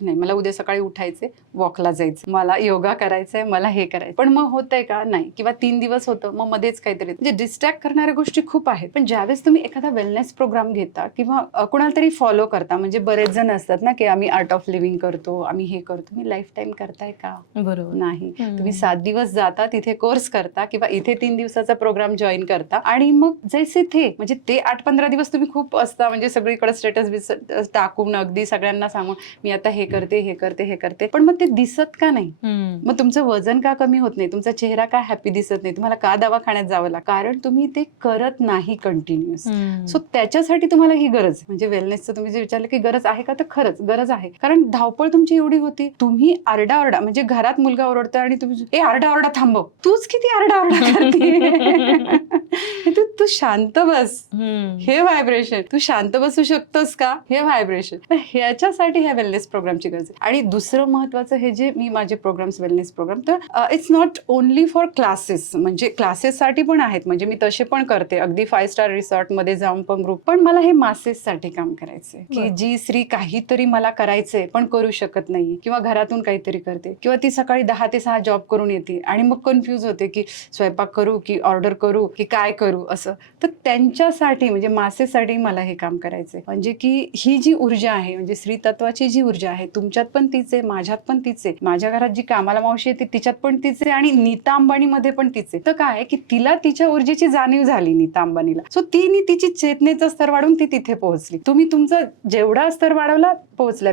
नाही, मला उद्या सकाळी उठायचे, वॉकला जायचं, मला योगा करायचंय, मला हे करायचं. पण मग होतंय का? नाही. किंवा 3 दिवस होतं, मग मध्येच काहीतरी, म्हणजे डिस्ट्रॅक्ट करणाऱ्या गोष्टी खूप आहेत. पण ज्यावेळेस तुम्ही एखादा वेलनेस प्रोग्राम घेता किंवा कुणाला तरी फॉलो करता, म्हणजे बरेच जण असतात ना, की आम्ही आर्ट ऑफ लिव्हिंग करतो, आम्ही हे करतो. तुम्ही लाईफ टाईम करताय का? बरोबर. नाही. तुम्ही 7 दिवस जाता, तिथे कोर्स करता किंवा इथे 3 दिवसाचा प्रोग्राम जॉईन करता आणि मग जैसे थे, म्हणजे ते 8-15 दिवस तुम्ही खूप असता, म्हणजे सगळीकडे स्टेटस टाकून अगदी सगळ्यांना सांगून मी आता हे करते, हे करते, हे करते. पण मग ते दिसत का नाही? मग तुमचं वजन का कमी होत नाही? तुमचा चेहरा का हॅपी दिसत नाही? तुम्हाला का दवाखान्यात जावं लागतं? कारण तुम्ही ते करत नाही कंटिन्युअस. सो त्याच्यासाठी तुम्हाला ही गरज, म्हणजे वेलनेसचं तुम्ही जे विचारलं की गरज आहे का, तर खरंच गरज आहे. कारण धावपळ तुमची एवढी होती, तुम्ही आरडाओरडा, म्हणजे घरात मुलगा ओरडतोय आणि तुम्ही ए आरडाओरडा थांबव, तूच किती आरडाओरडा करते, तू शांत बस, हे व्हायब्रेशन. तू शांत बसू शकतोस का, हे व्हायब्रेशन. ह्याच्यासाठी ह्या वेलनेस प्रोग्रामची गरज आहे. आणि दुसरं महत्वाचं, हे जे मी माझे प्रोग्राम्स, वेलनेस प्रोग्राम, तर it's not only for classes, म्हणजे क्लासेससाठी पण आहेत, म्हणजे मी तसे पण करते, अगदी 5 स्टार रिसॉर्ट मध्ये जाऊन पण ग्रुप. पण मला हे मासेससाठी काम करायचंय, की जी स्त्री काहीतरी मला करायचंय पण करू शकत नाही, किंवा घरातून काहीतरी करते, किंवा ती सकाळी 10 ते 6 जॉब करून येते आणि मग कन्फ्यूज होते की स्वयंपाक करू की ऑर्डर करू की काय करू असं. तर त्यांच्यासाठी, म्हणजे मासेसाठी मला हे काम करायचंय. म्हणजे की ही जी ऊर्जा आहे, म्हणजे स्त्री तत्वाची जी ऊर्जा आहे, तुमच्यात पण तीच आहे, माझ्यात पण तीच आहे, माझ्या घरात जी कामाला मावशी येते तिच्यात पण तीच आहे, आणि नीता अंबानी मध्ये पण तीच आहे. तर काय की तिला तिच्या ऊर्जेची जाणीव झाली, नीता अंबानीला. सो तिने तिची चेतनेचा स्तर वाढवून ती तिथे पोहोचली. तुम्ही तुमचा जेवढा स्तर वाढवला, पोहोचला.